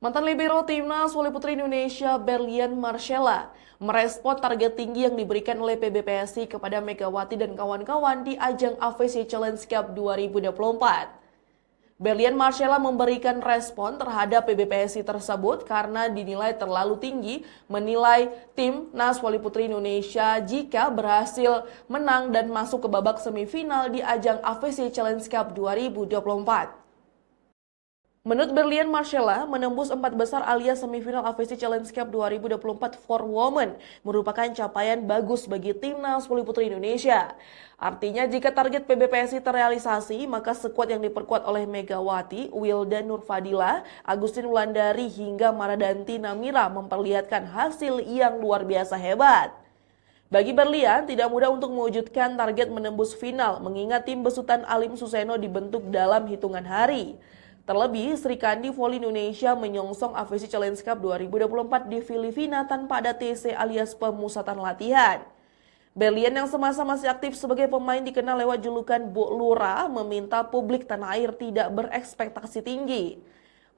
Mantan libero Timnas Voli Putri Indonesia Berlian Marcella merespon target tinggi yang diberikan oleh PBPSI kepada Megawati dan kawan-kawan di ajang AFC Challenge Cup 2024. Berlian Marcella memberikan respon terhadap PBPSI tersebut karena dinilai terlalu tinggi menilai Timnas Voli Putri Indonesia jika berhasil menang dan masuk ke babak semifinal di ajang AFC Challenge Cup 2024. Menurut Berlian Marcella, menembus 4 besar alias semifinal AFC Challenge Cup 2024 for Women merupakan capaian bagus bagi Timnas Voli Putri Indonesia. Artinya jika target PBPSI terrealisasi, maka skuad yang diperkuat oleh Megawati, Wilda Nurfadila, Agustin Wulandari hingga Maradanti Namira memperlihatkan hasil yang luar biasa hebat. Bagi Berlian, tidak mudah untuk mewujudkan target menembus final mengingat tim besutan Alim Suseno dibentuk dalam hitungan hari. Terlebih, Sri Kandi Voli Indonesia menyongsong AFC Challenge Cup 2024 di Filipina tanpa ada TC alias pemusatan latihan. Berlian yang semasa masih aktif sebagai pemain dikenal lewat julukan Bu Lura meminta publik tanah air tidak berekspektasi tinggi.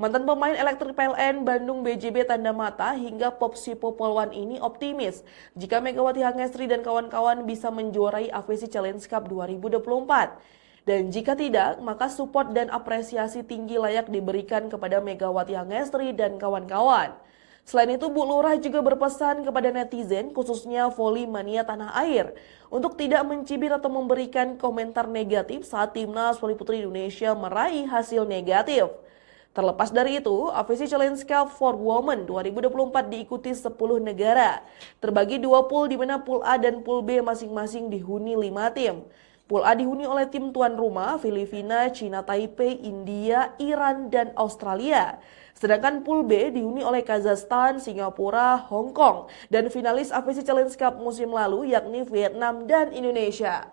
Mantan pemain elektrik PLN Bandung BJB Tanda Mata hingga Popsi Popolwan ini optimis jika Megawati Hangestri dan kawan-kawan bisa menjuarai AFC Challenge Cup 2024. Dan jika tidak, maka support dan apresiasi tinggi layak diberikan kepada Megawati Hangestri dan kawan-kawan. Selain itu, Bu Lurah juga berpesan kepada netizen, khususnya voli mania tanah air, untuk tidak mencibir atau memberikan komentar negatif saat Timnas Voli Putri Indonesia meraih hasil negatif. Terlepas dari itu, AFC Challenge Cup for Women 2024 diikuti 10 negara. Terbagi 2 pool di mana pool A dan pool B masing-masing dihuni 5 tim. Pool A dihuni oleh tim tuan rumah Filipina, Cina Taipei, India, Iran, dan Australia. Sedangkan pool B dihuni oleh Kazakhstan, Singapura, Hong Kong, dan finalis AFC Challenge Cup musim lalu yakni Vietnam dan Indonesia.